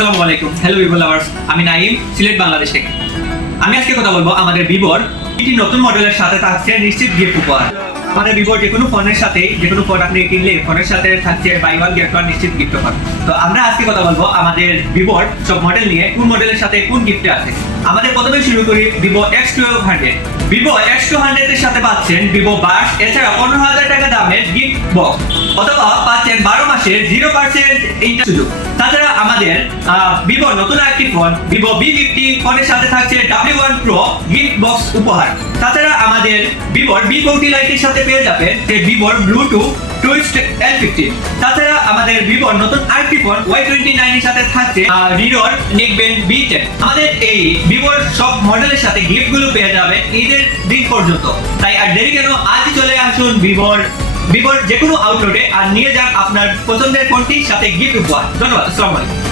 আসসালামু আলাইকুম, hello Vivo lovers. আমি নাইম, সিলেট বাংলাদেশ থেকে। আমি আজকে কথা বলবো আমাদের ভিভোর একটি নতুন মডেলের সাথে থাকছে নিশ্চিত গিফট উপহার। আমাদের ভিভোর যে কোনো ফোনের সাথে যে কোনো ফোন আপনি কিনলে ফোনের সাথে থাকছে বাই ওয়ান গেট ওয়ান নিশ্চিত গিফট উপহার। তো আমরা আজকে কথা বলবো আমাদের ভিভোর সব মডেল নিয়ে, কোন মডেলের সাথে কোন গিফট আছে। আমাদের প্রথমে শুরু করি ভিভো X1200। ভিভো X200 এর সাথে পাচ্ছেন ভিভো বাস, এছাড়া 15,000 টাকা দামের গিফট বক্স, অথবা পাচ্ছেন 12 মাসের 0% ইন্টারেস্ট সুযোগ। তাছাড়া আমাদের ভিভো নতুন একটি ফোন ভিভো V50 ফোনের সাথে থাকছে W1 Pro গিফট বক্স উপহার। তাছাড়া আমাদের ভিভোর V40 লাইটের সাথে পেয়ে যাবেন ভিভোর ব্লুটুথ টুইস্ট L50। তাছাড়া আমাদের ভিভোর নতুন আরেকটি ফোন Y29 এর সাথে থাকছে রিডর নেকবেন্ড B10। আমাদের এই ভিভোর সব মডেলের সাথে গিফট গুলো পেয়ে যাবেন ঈদের দিন পর্যন্ত। তাই আর দেরি কেন, আজই চলে আসুন ভিভোর যে কোনো আউটলেটে আর নিয়ে যান আপনার পছন্দের ফোনটির সাথে গিফট উপহার। ধন্যবাদ, আসসালামু আলাইকুম।